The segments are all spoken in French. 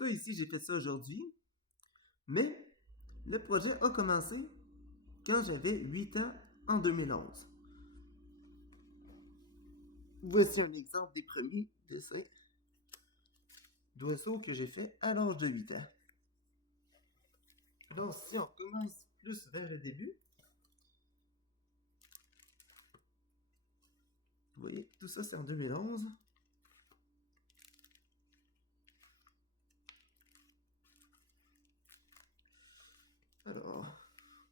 ça ici, j'ai fait ça aujourd'hui. Mais le projet a commencé quand j'avais 8 ans en 2011. Voici un exemple des premiers dessins d'oiseaux que j'ai fait à l'âge de 8 ans. Alors si on commence plus vers le début, vous voyez, tout ça c'est en 2011. Alors,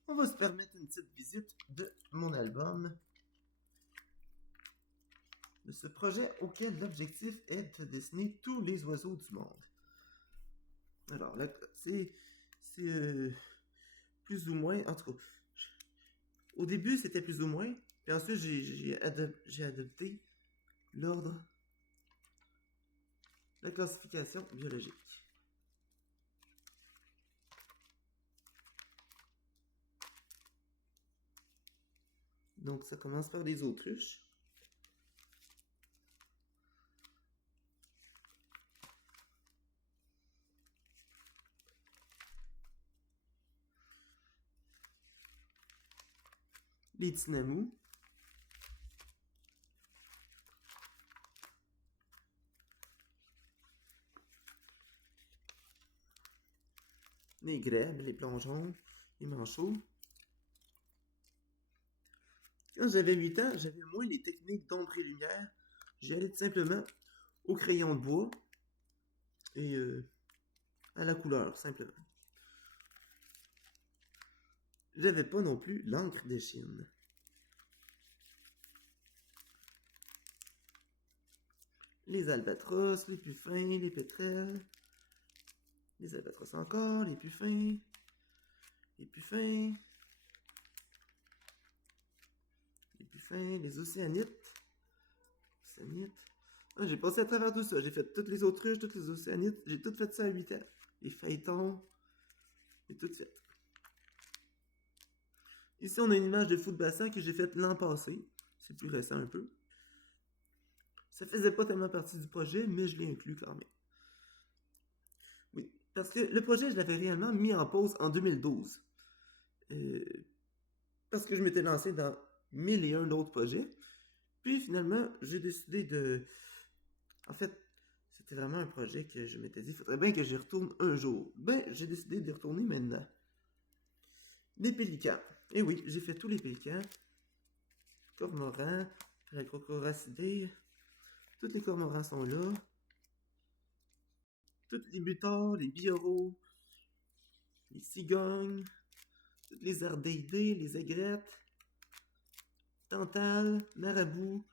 on va se permettre une petite visite de mon album, de ce projet auquel l'objectif est de dessiner tous les oiseaux du monde. Alors là, c'est plus ou moins, en tout cas, au début c'était plus ou moins, puis ensuite j'ai adopté l'ordre, la classification biologique. Donc ça commence par les autruches. Les tinamous. Les grèbes, les plongeons, les manchots. Quand j'avais 8 ans, j'avais moins les techniques d'ombre et lumière. J'allais tout simplement au crayon de bois et à la couleur, simplement. J'avais pas non plus l'encre de Chine. Les albatros, les puffins, les pétrels. Les albatros encore, les puffins. Les puffins. Les puffins, les océanites. Océanites. Ah, j'ai passé à travers tout ça. J'ai fait toutes les autruches, toutes les océanites. J'ai tout fait ça à 8 ans. Les phaétons. J'ai tout fait. Ici, on a une image de fou de bassin que j'ai faite l'an passé. C'est plus récent un peu. Ça faisait pas tellement partie du projet, mais je l'ai inclus quand même. Oui, parce que le projet, je l'avais réellement mis en pause en 2012. Parce que je m'étais lancé dans 1001 autres projets. Puis finalement, j'ai décidé de... En fait, c'était vraiment un projet que je m'étais dit, il faudrait bien que j'y retourne un jour. Ben, j'ai décidé d'y retourner maintenant. Les pélicans. Et oui, j'ai fait tous les pélicans. Cormorans, la crocoracidée. Tous les cormorans sont là. Tous les butards, les bioros, les cigognes, toutes les ardéidés, les aigrettes, tantales, marabouts,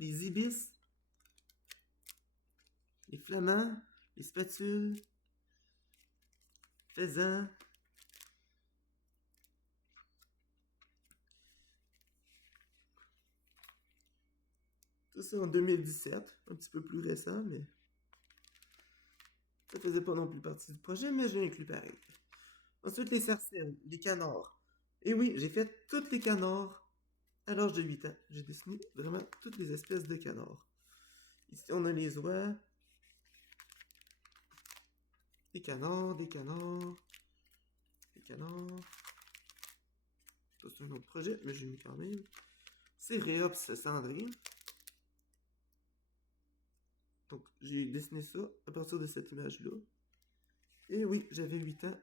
les ibis, les flamands, les spatules, faisans, tout ça en 2017, un petit peu plus récent, mais ça faisait pas non plus partie du projet, mais j'ai inclus pareil. Ensuite, les sarcelles, les canards. Et oui, j'ai fait tous les canards à l'âge de 8 ans. J'ai dessiné vraiment toutes les espèces de canards. Ici, on a les oies, des canards, des canards, des canards. Ça, c'est un autre projet, mais j'ai mis quand même. C'est Réops cendré. Donc, j'ai dessiné ça à partir de cette image-là. Et oui, j'avais 8 ans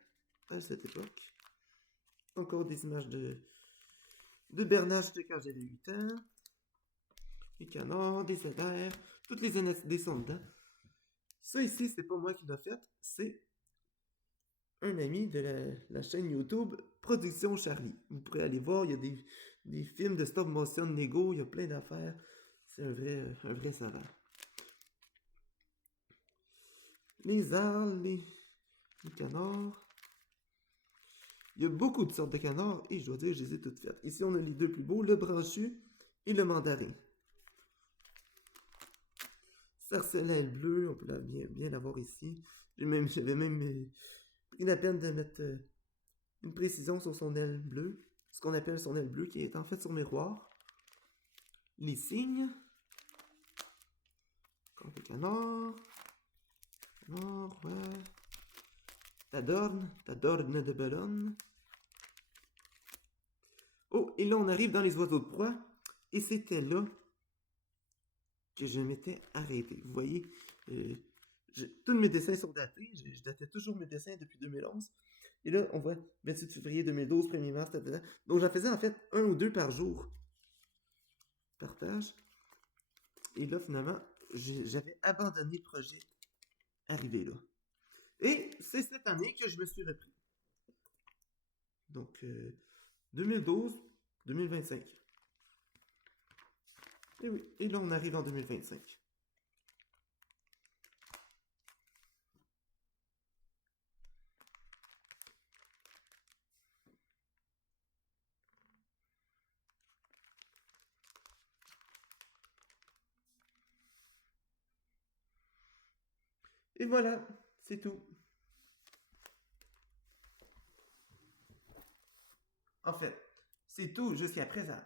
à cette époque. Encore des images de Bernard, c'était quand j'avais 8 ans. Des canards, des ailers, toutes les NSD sont dedans. Ça ici, c'est pas moi qui l'ai fait, c'est un ami de la chaîne YouTube Production Charlie. Vous pourrez aller voir, il y a des films de stop motion de Lego, il y a plein d'affaires. C'est un vrai savant. Les arles, les canards. Il y a beaucoup de sortes de canards et je dois dire, je les ai toutes faites. Ici, on a les deux plus beaux, le branchu et le mandarin. Sarcelle bleu, on peut bien la voir ici. J'avais même pris la peine de mettre une précision sur son aile bleue. Ce qu'on appelle son aile bleue, qui est en fait son miroir. Les cygnes. Encore des canard. Canard, ouais. Tadorne de Bellone. Oh, et là, on arrive dans les oiseaux de proie. Et c'était là que je m'étais arrêté. Vous voyez, tous mes dessins sont datés. Je datais toujours mes dessins depuis 2011. Et là, on voit 28 février 2012, 1er mars, tata. Donc, j'en faisais en fait 1 ou 2 par jour. Par page. Et là, finalement, j'avais abandonné le projet arrivé là. Et c'est cette année que je me suis repris. Donc, 2012, 2025. Et oui, et là, on arrive en 2025. Et voilà, c'est tout. En fait, c'est tout jusqu'à présent.